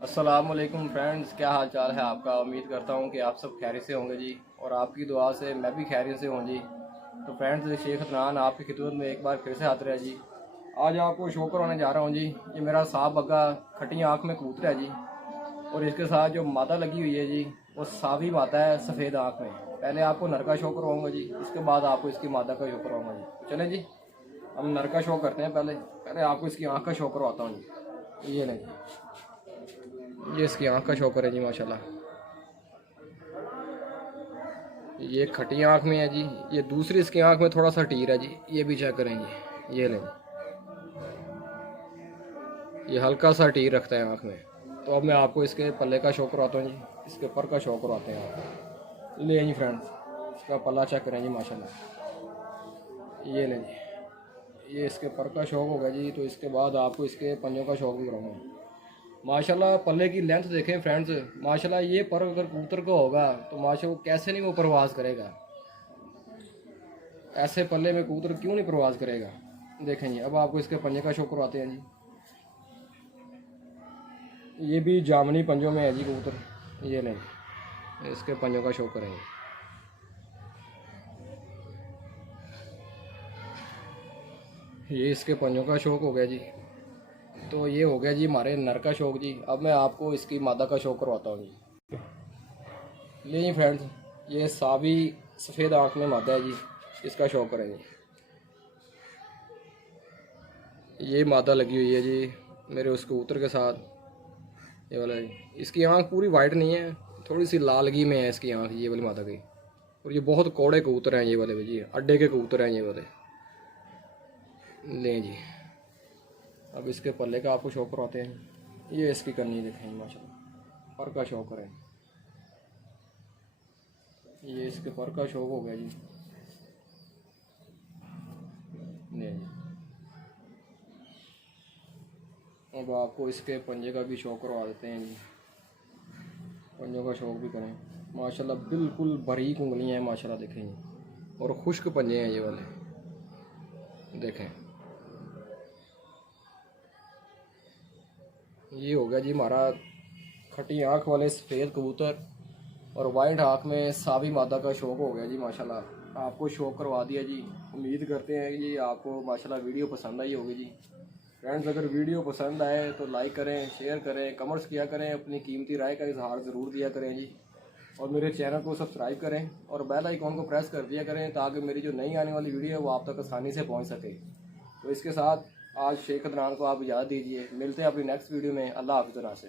अस्सलामुअलैकुम फ्रेंड्स, क्या हाल चाल है आपका। उम्मीद करता हूँ कि आप सब खैरियत से होंगे जी, और आपकी दुआ से मैं भी खैरियत से हूँ जी। तो फ्रेंड्स, शेख अदनान आपकी खिदमत में एक बार फिर से हाजिर है जी। आज आपको शो करवाने जा रहा हूँ जी। ये मेरा साफ बग्गा खटी आँख में कबूतर है जी, और इसके साथ जो मादा लगी हुई है जी, वो सावी मादा है सफ़ेद आँख में। पहले आपको नर का शो करवाऊँगा जी, इसके बाद आपको इसकी मादा का शो करवाऊँगा जी। चलें जी, हम नर का शो करते हैं। पहले पहले आपको इसकी आँख का शो करवाता हूँ जी। ये नहीं, ये इसकी आँख का शौकर है जी माशाल्लाह। ये खटी आँख में है जी। ये दूसरी इसकी आँख में थोड़ा सा टीर है जी, ये भी चेक करेंगे। ये लें, ये हल्का सा टीर रखता है आँख में। तो अब मैं आपको इसके पल्ले का शो करवाता हूँ जी, इसके पर का शो करवाते हैं आपको। ले जी फ्रेंड्स, इसका पल्ला चेक करें जी माशाल्लाह। ये लें जी, ये इसके पर का शौक होगा जी। तो इसके बाद आपको इसके पंजों का शौक भी कराऊंगा माशाल्लाह। पल्ले की लेंथ देखें फ्रेंड्स माशाल्लाह। ये पर अगर कबूतर का होगा तो माशाल्लाह कैसे नहीं वो परवाज़ करेगा। ऐसे पल्ले में कबूतर क्यों नहीं परवाज़ करेगा। देखें जी, अब आपको इसके पंजे का शो करवाते हैं जी। ये भी जामनी पंजों में है जी कबूतर। ये नहीं, इसके पंजों का शो करेंगे। ये इसके पंजों का शौक हो गया जी। तो ये हो गया जी हमारे नर का शौक जी। अब मैं आपको इसकी मादा का शौक करवाता हूँ जी। ले जी फ्रेंड्स, ये सावी सफ़ेद आँख में मादा है जी, इसका शौक करेंगे। ये मादा लगी हुई है जी मेरे उस कबूतर के साथ। ये वाला जी, इसकी आँख पूरी वाइट नहीं है, थोड़ी सी लालगी में है इसकी आँख, ये वाली मादा की। और ये बहुत कौड़े कबूतर हैं ये वाले भी जी, अड्डे के कबूतर हैं ये वाले। लें जी, अब इसके पल्ले का आपको शौक करवाते हैं। ये इसकी करनी देखें माशाल्लाह, पर का शौक करें। ये इसके पर का शौक हो गया जी। लें जी, अब आपको इसके पंजे का भी शौक करवा देते हैं जी। पंजों का शौक भी करें माशाल्लाह। बिल्कुल बारीक उंगलियां हैं माशाल्लाह, देखें जी। और खुश्क पंजे हैं ये वाले, देखें। ये हो गया जी हमारा खटी आँख वाले सफ़ेद कबूतर और वाइट आँख में सावी मादा का शौक हो गया जी माशाल्लाह। आपको शौक करवा दिया जी। उम्मीद करते हैं कि आपको माशाल्लाह वीडियो पसंद आई होगी जी। फ्रेंड्स, अगर वीडियो पसंद आए तो लाइक करें, शेयर करें, कमेंट्स किया करें, अपनी कीमती राय का इजहार ज़रूर दिया करें जी। और मेरे चैनल को सब्सक्राइब करें और बेल आइकॉन को प्रेस कर दिया करें, ताकि मेरी जो नई आने वाली वीडियो है वो आप तक आसानी से पहुंच सके। तो इसके साथ आज शेख अदनान को आप इजाज़त दीजिए। मिलते हैं अपनी नेक्स्ट वीडियो में। अल्लाह हाफ़िज़ से।